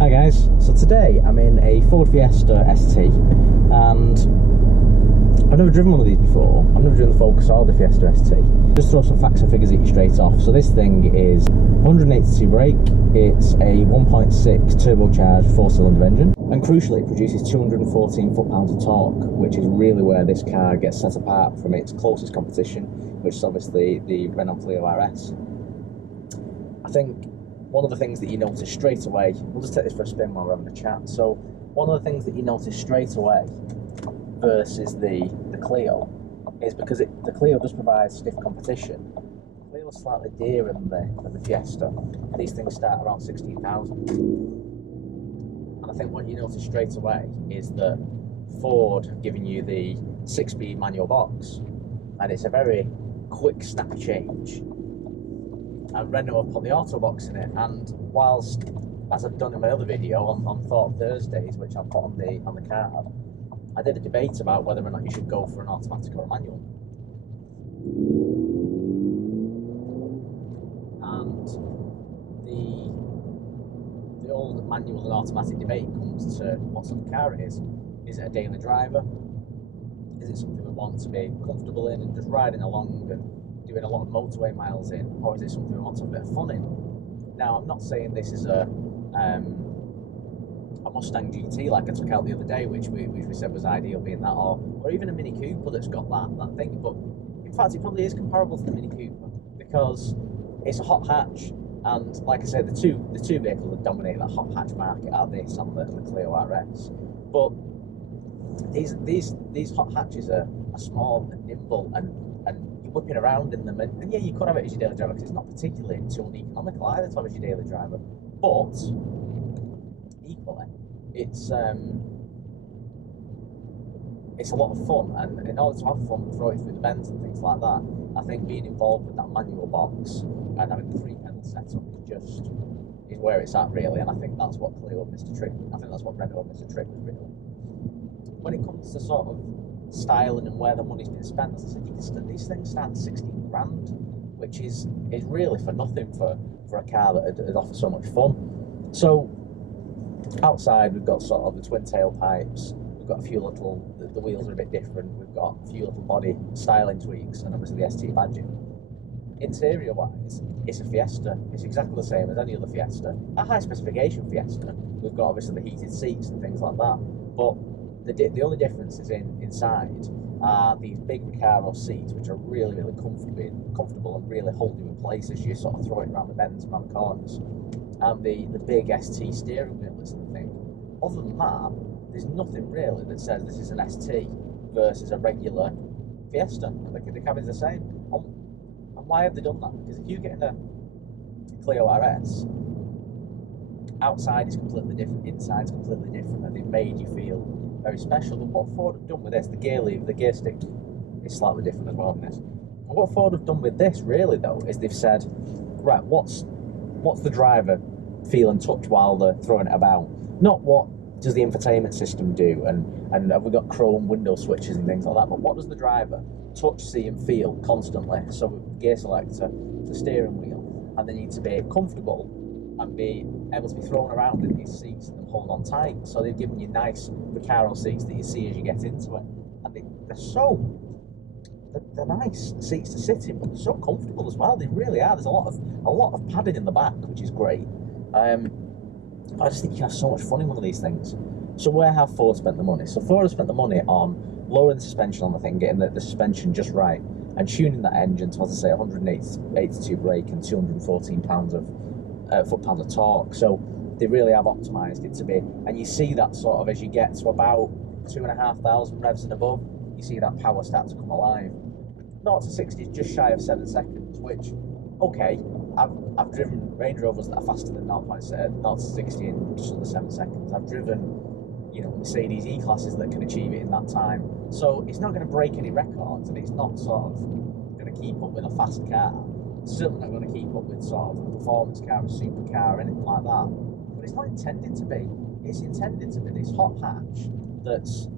Hi guys, so today I'm in a Ford Fiesta ST and I've never driven one of these before. I've never driven the Focus or the Fiesta ST. Just throw some facts and figures at you straight off. So this thing is 180 brake, it's a 1.6 turbocharged 4-cylinder engine, and crucially it produces 214 foot-pounds of torque, which is really where this car gets set apart from its closest competition, which is obviously the Renault Clio RS. I think one of the things that you notice straight away, we'll just take this for a spin while we're having a chat. So one of the things that you notice straight away versus the Clio is because the Clio does provide stiff competition. The Clio is slightly dearer than the Fiesta. These things start around 16,000. And I think what you notice straight away is that Ford have given you the 6-speed manual box, and it's a very quick snap change. And Renault have put the auto box in it, and whilst, as I've done in my other video on Thought Thursdays, which I'll put on the card, I did a debate about whether or not you should go for an automatic or a manual. And the old manual and automatic debate comes to what sort of car it is. Is it a daily driver? Is it something we want to be comfortable in and just riding along and doing a lot of motorway miles in, or is it something we want to have a bit of fun in? Now, I'm not saying this is a Mustang GT like I took out the other day, which we said was ideal, being that, or even a Mini Cooper that's got that thing. But in fact, it probably is comparable to the Mini Cooper because it's a hot hatch, and like I said, the two vehicles that dominate that hot hatch market are this and the Clio RS. But these hot hatches are small and nimble, and whipping around in them, and yeah, you could have it as your daily driver because it's not particularly too uneconomical either to have as your daily driver, but equally it's a lot of fun, and in order to have fun and throw it through the bends and things like that, I think being involved with that manual box and having the 3-pedal setup is where it's at really, and I think that's what Clio missed a trick. I think that's what Renault missed a trick with really. When it comes to sort of styling and where the money's been spent, as I said, these things start at 16 grand, which is really for nothing for a car that offers so much fun. So outside we've got sort of the twin tailpipes, we've got a few little, the wheels are a bit different, we've got a few little body styling tweaks, and obviously the ST badging. Interior wise, it's a Fiesta. It's exactly the same as any other Fiesta, a high specification Fiesta. We've got obviously the heated seats and things like that, but the only difference is inside are these big Recaro seats, which are really, really comfortable and really hold you in place as you sort of throw it around the bends and around the corners. And the big ST steering wheel is the thing. Other than that, there's nothing really that says this is an ST versus a regular Fiesta. The cabin's the same. And why have they done that? Because if you get in a Clio RS, outside is completely different, inside is completely different, and they've made you feel very special. But what Ford have done with this, the gear stick is slightly different as well in this. And what Ford have done with this really though is they've said, right, what's the driver feel and touch while they're throwing it about? Not what does the infotainment system do, and have we got chrome window switches and things like that, but what does the driver touch, see and feel constantly? So with gear selector, the steering wheel, and they need to be comfortable and be able to be thrown around in these seats and hold on tight. So they've given you nice Recaro seats that you see as you get into it, and they're nice seats to sit in, but they're so comfortable as well. They really are. There's a lot of padding in the back, which is great. I just think you have so much fun in one of these things. So where have Ford spent the money? So Ford has spent the money on lowering the suspension on the thing, getting the suspension just right, and tuning that engine to, as I say, 182 brake and 214 foot-pounds of torque. So they really have optimised it to be, and you see that sort of as you get to about 2,500 revs and above, you see that power start to come alive. 0 to 60 is just shy of 7 seconds, which, okay, I've driven Range Rovers that are faster than 0 to 60 in just under 7 seconds. I've driven, Mercedes E-classes that can achieve it in that time. So it's not going to break any records, and it's not sort of going to keep up with a fast car. It's certainly not going to keep up with sort of a performance car, a supercar, anything like that. But it's not intended to be. It's intended to be this hot hatch that's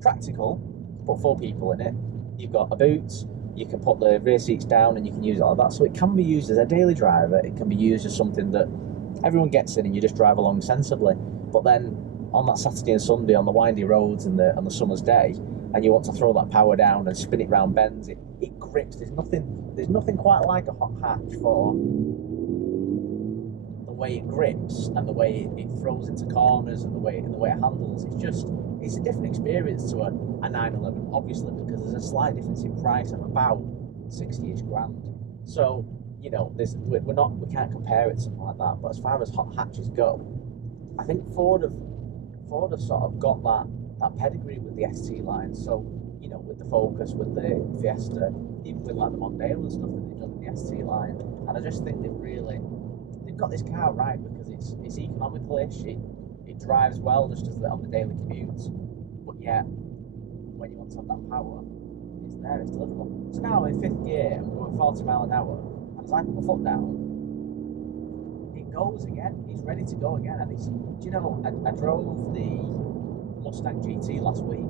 practical, put 4 people in it. You've got a boot, you can put the rear seats down and you can use it like that. So it can be used as a daily driver, it can be used as something that everyone gets in and you just drive along sensibly. But then on that Saturday and Sunday on the windy roads and on the summer's day, and you want to throw that power down and spin it round bends, it grips. There's nothing quite like a hot hatch for the way it grips and the way it throws into corners and the way it handles. It's a different experience to a 911, obviously, because there's a slight difference in price of about 60-ish grand. So, you know, we can't compare it to something like that. But as far as hot hatches go, I think Ford have sort of got that pedigree with the ST line. So, you know, with the Focus, with the Fiesta, even with like the Mondeo and stuff that they've done in the ST line. And I just think they've got this car right because it's economical-ish. It drives well just as on the daily commutes. But yet, when you want to have that power, it's there, it's deliverable. So now I'm in 5th gear and we're going 40 miles an hour, and as I put my foot down, it goes again. It's ready to go again. And do you know, I drove the Mustang GT last week,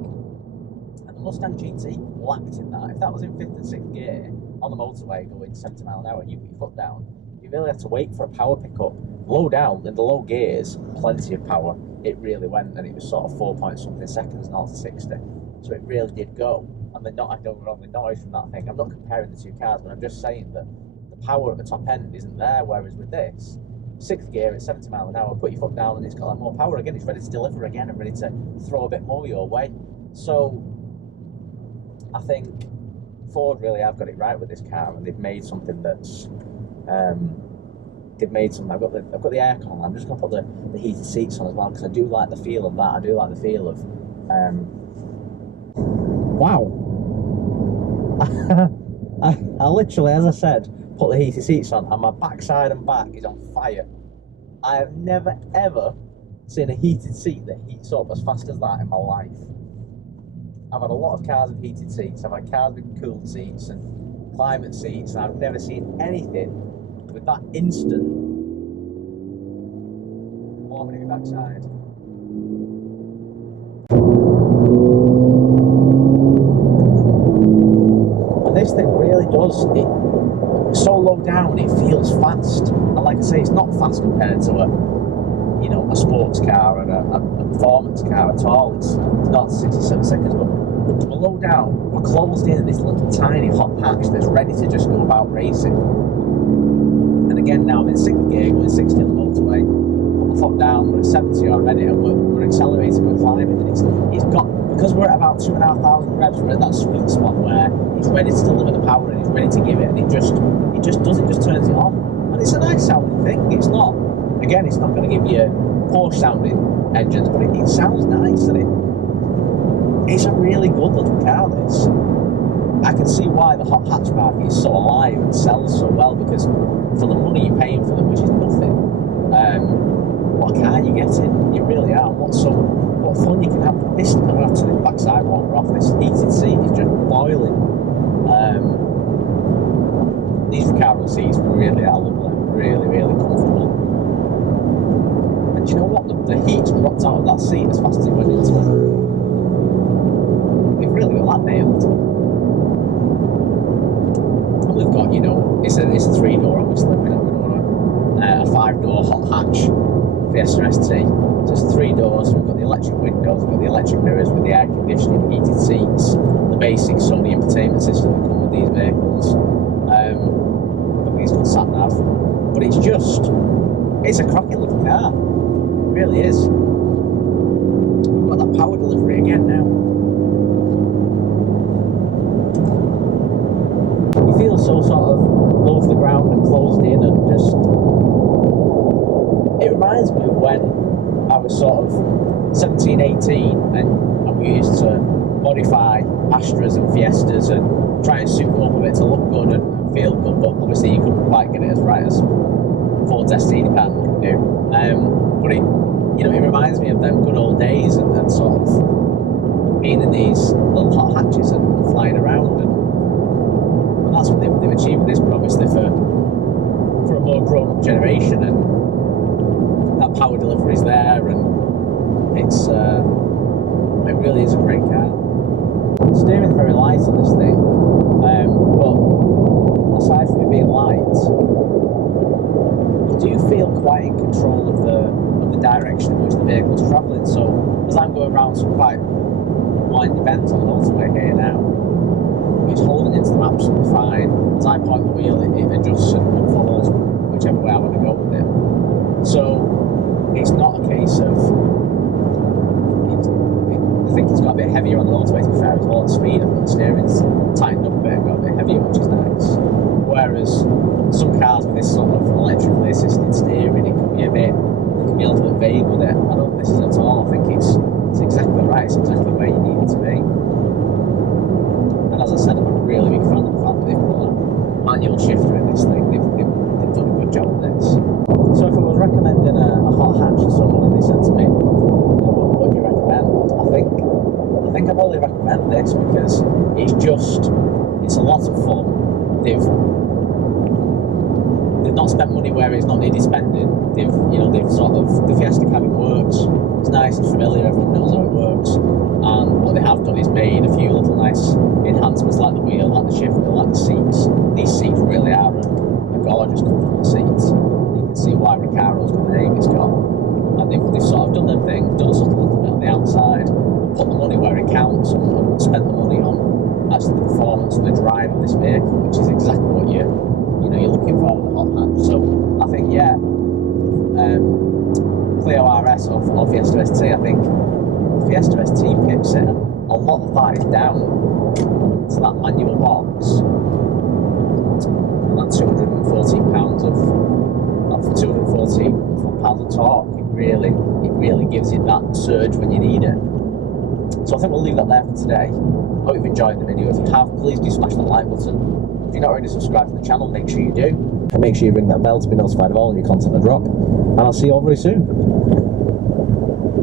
and the Mustang GT lacked in that. If that was in 5th and 6th gear on the motorway going 70 miles an hour and you put your foot down, you really have to wait for a power pickup. Low down, in the low gears, plenty of power. It really went, and it was sort of 4 point something seconds, 0 to 60. So it really did go. And I don't get wrong, the noise from that thing. I'm not comparing the two cars, but I'm just saying that the power at the top end isn't there, whereas with this, 6th gear at 70 miles an hour, put your foot down and it's got like more power again. It's ready to deliver again and ready to throw a bit more your way. So I think Ford really have got it right with this car, and they've made something that's I've got the aircon on. I'm just going to put the heated seats on as well, because I do like the feel of that. I do like the feel of wow. I literally, as I said, put the heated seats on and my backside and back is on fire. I have never ever seen a heated seat that heats up as fast as that in my life. I've had a lot of cars with heated seats. I've had cars with cooled seats and climate seats, and I've never seen anything with that instant warming in my backside. And this thing really does, it's so low down, it feels fast. And like I say, it's not fast compared to a sports car and a performance car at all. It's not 67 seconds, but we're low down, we're closed in this little tiny hot patch that's ready to just go about racing. And again, now I'm in 6th gear, going 60 on the motorway, put my foot down, we're at 70 already, and we're accelerating, we're climbing, and it's got, because we're at about 2,500 revs, we're at that sweet spot where it's ready to deliver the power and it's ready to give it, and it just turns it on. And it's a nice sounding thing. It's not going to give you Porsche sounding engines, but it sounds nice, and it's a really good little car, this. I can see why the hot hatch market is so alive and sells so well, because for the money you're paying for them, which is nothing, what car you getting? You really are. What fun you can have. This, I'm going to have to turn the backside warmer off. This heated seat is just boiling. These Recaro seats really are lovely, really, really comfortable. And do you know what? The heat dropped out of that seat as fast as it went into it. They've really got that nailed. And we've got, it's a 3-door, obviously. We don't want a 5-door hot hatch Fiesta ST. So it's 3 doors. We've got the electric windows, we've got the electric mirrors with the air conditioning, heated seats, the basic Sony entertainment system that come with these vehicles. It's got sat nav, but it's a cracking little car. It really is. We've got that power delivery again now. You feel so sort of low to the ground and closed in, and just, it reminds me of when I was sort of 17, 18 and we used to modify Astras and Fiestas and try and suit them up a bit to look good and feel good, but obviously you couldn't quite get it as right as Ford ST can do. But it reminds me of them good old days and sort of being in these little hot hatches and flying around, and that's what they've achieved with this. But obviously for a more grown-up generation, and that power delivery is there, and it really is a great car. The steering's very light on this thing, but aside from it being light, you do feel quite in control of the direction in which the vehicle's travelling. So as I'm going around some quite windy bends on the motorway here now, it's holding into them absolutely fine. As I point the wheel, it adjusts and follows whichever way I want to go with it. So it's not a case of, I think it's got a bit heavier on the motorway to be fair as well at speed. I think the steering's tightened up a bit and got a bit heavier, which is nice. Whereas some cars with this sort of electrically assisted steering, it can be a little bit vague with it. I don't think this is at all. I think it's exactly right, it's exactly where you need it to be. And as I said, I'm a really big fan of the fact that they've put a manual shifter in this thing. They've done a good job with this. So if I was recommending a hot hatch to someone and they said to me, what do you recommend? I think I'd probably recommend this because it's a lot of fun. They've not spent money where it's not needed spending. The Fiesta cabin works. It's nice, it's familiar, everyone knows how it works. And what they have done is made a few little nice enhancements like the wheel, like the shifter, like the seats. These seats really are a gorgeous, comfortable seats. You can see why Ricaro's got the name it's got. And they've sort of done their thing, done something a little bit on the outside, put the money where it counts, and spent the money on actually the performance and the drive of this vehicle, which is exactly what you're looking for with a hot hatch. So I think Clio RS or Fiesta ST, I think Fiesta ST pips it, and a lot of that is down to that manual box and that 214 pounds of torque. It really gives it that surge when you need it. So I think we'll leave that there for today. Hope you've enjoyed the video. If you have, please do smash that like button. If you're not already subscribed to the channel, make sure you do. And make sure you ring that bell to be notified of all new content I drop. And I'll see you all very soon.